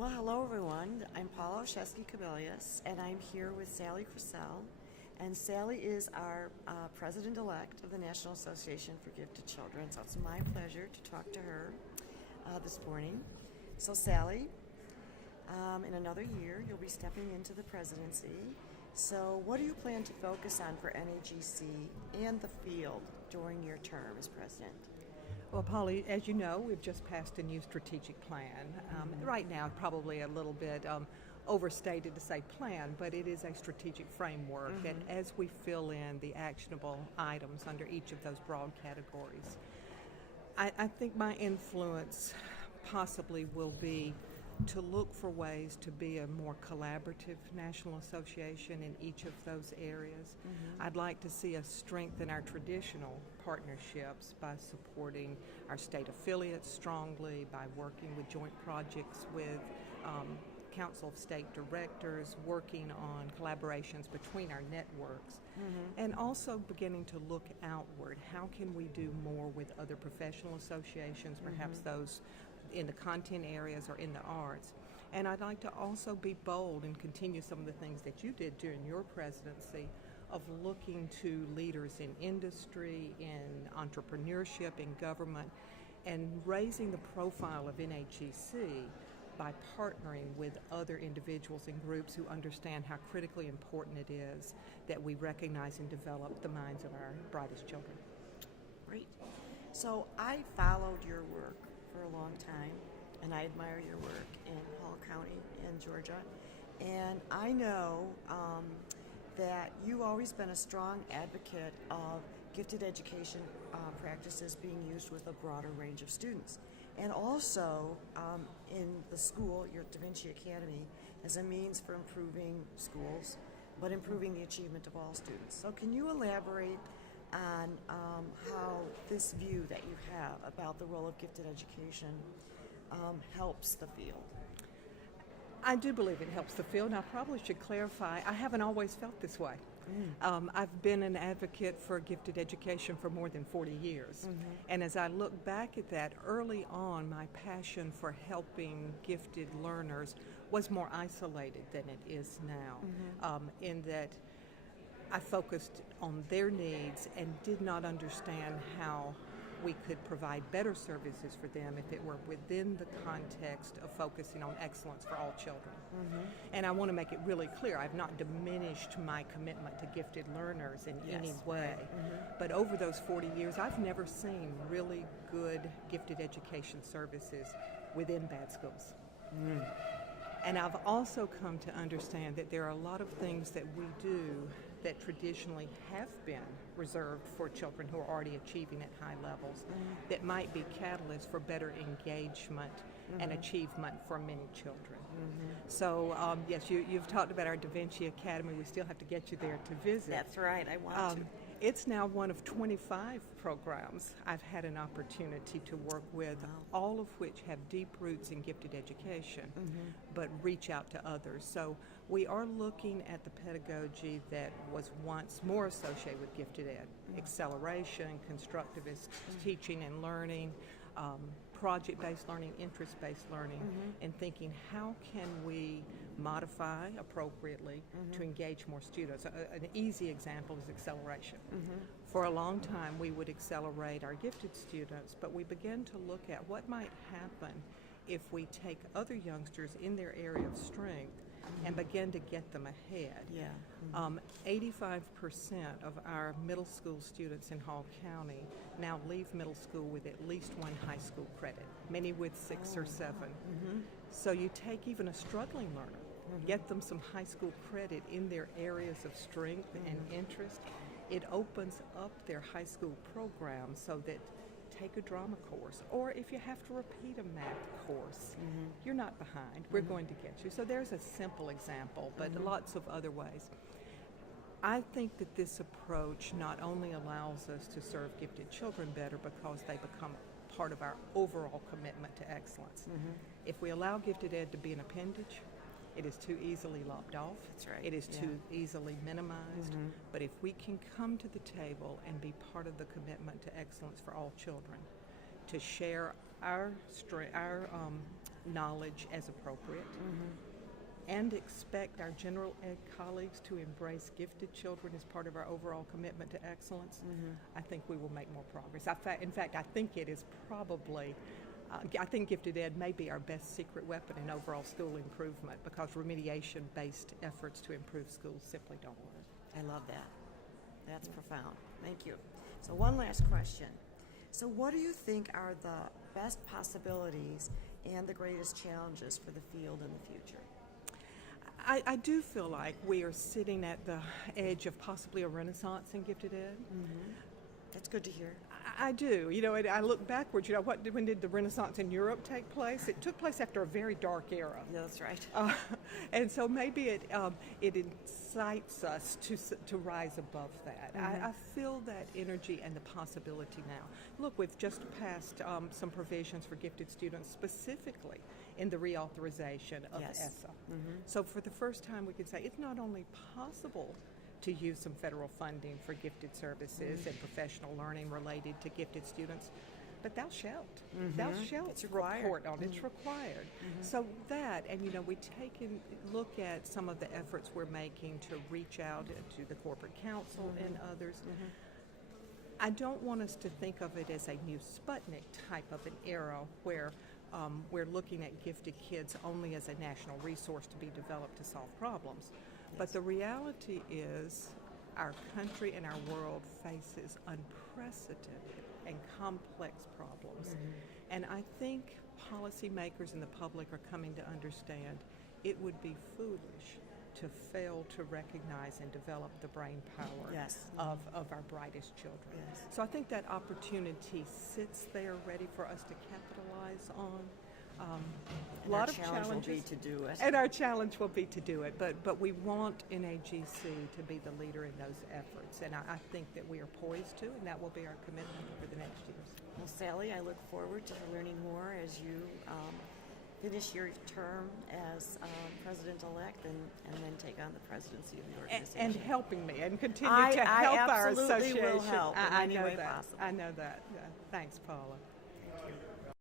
Well, hello everyone. I'm Paula Olszewski-Kubilius, and I'm here with Sally Krisel. And Sally is our president-elect of the National Association for Gifted Children. So it's my pleasure to talk to her this morning. So Sally, in another year, you'll be stepping into the presidency. So what do you plan to focus on for NAGC and the field during your term as president? Well, Polly, as you know, we've just passed a new strategic plan. Right now, probably a little bit overstated to say plan, but it is a strategic framework that as we fill in the actionable items under each of those broad categories, I think my influence possibly will be to look for ways to be a more collaborative national association in each of those areas. I'd like to see us strengthen our traditional partnerships by supporting our state affiliates strongly, by working with joint projects with Council of State Directors, working on collaborations between our networks, and also beginning to look outward. How can we do more with other professional associations, perhaps those in the content areas or in the arts? And I'd like to also be bold and continue some of the things that you did during your presidency of looking to leaders in industry, in entrepreneurship, in government, and raising the profile of NAGC by partnering with other individuals and groups who understand how critically important it is that we recognize and develop the minds of our brightest children. Great. So I followed your work for a long time, and I admire your work in Hall County in Georgia. And I know that you've always been a strong advocate of gifted education practices being used with a broader range of students. And also in the school, your Da Vinci Academy, as a means for improving schools, but improving the achievement of all students. So can you elaborate on how this view that you have about the role of gifted education helps the field? I do believe it helps the field, and I probably should clarify, I haven't always felt this way. I've been an advocate for gifted education for more than 40 years. And as I look back at that, early on, my passion for helping gifted learners was more isolated than it is now, in that I focused on their needs and did not understand how we could provide better services for them if it were within the context of focusing on excellence for all children. And I want to make it really clear, I've not diminished my commitment to gifted learners in any way. But over those 40 years, I've never seen really good gifted education services within bad schools. And I've also come to understand that there are a lot of things that we do that traditionally have been reserved for children who are already achieving at high levels that might be catalysts for better engagement and achievement for many children. So yes, you've talked about our Da Vinci Academy. We still have to get you there to visit. That's right, I want to. It's now one of 25 programs I've had an opportunity to work with, all of which have deep roots in gifted education, but reach out to others. So we are looking at the pedagogy that was once more associated with gifted ed, acceleration, constructivist teaching and learning, project-based learning, interest-based learning, and thinking how can we modify appropriately to engage more students. An easy example is acceleration. For a long time we would accelerate our gifted students, but we began to look at what might happen if we take other youngsters in their area of strength and begin to get them ahead. 85% of our middle school students in Hall County now leave middle school with at least one high school credit, many with 6 or 7. So you take even a struggling learner, get them some high school credit in their areas of strength and interest, it opens up their high school program so that take a drama course, or if you have to repeat a math course, you're not behind. We're going to get you. So there's a simple example, but lots of other ways. I think that this approach not only allows us to serve gifted children better because they become part of our overall commitment to excellence. If we allow gifted ed to be an appendage, it is too easily lopped off. That's right. It is too easily minimized. But if we can come to the table and be part of the commitment to excellence for all children, to share our knowledge as appropriate, and expect our general ed colleagues to embrace gifted children as part of our overall commitment to excellence, I think we will make more progress. In fact, I think it is probably, I think gifted ed may be our best secret weapon in overall school improvement, because remediation-based efforts to improve schools simply don't work. I love that. That's profound. Thank you. So one last question. So what do you think are the best possibilities and the greatest challenges for the field in the future? I do feel like we are sitting at the edge of possibly a renaissance in gifted ed. That's good to hear. I do. You know, I look backwards. You know, when did the Renaissance in Europe take place? It took place after a very dark era. Yeah, that's right. And so maybe it incites us to rise above that. I feel that energy and the possibility now. Look, we've just passed some provisions for gifted students, specifically in the reauthorization of ESSA. So for the first time, we can say it's not only possible to use some federal funding for gifted services and professional learning related to gifted students, but thou shalt. Thou shalt report on it. It's required. So that, and you know, we take and look at some of the efforts we're making to reach out to the corporate council and others. I don't want us to think of it as a new Sputnik type of an era where we're looking at gifted kids only as a national resource to be developed to solve problems. But the reality is our country and our world faces unprecedented and complex problems. And I think policymakers and the public are coming to understand it would be foolish to fail to recognize and develop the brain power of our brightest children. So I think that opportunity sits there ready for us to capitalize on. A lot of challenges will be to do it. And our challenge will be to do it. But we want NAGC to be the leader in those efforts. And I think that we are poised to, and that will be our commitment over the next years. Well, Sally, I look forward to learning more as you finish your term as president-elect and then take on the presidency of the organization. And helping me and continue to help our association. I absolutely will help in any way that. possible. I know that. Thanks, Paula. Thank you.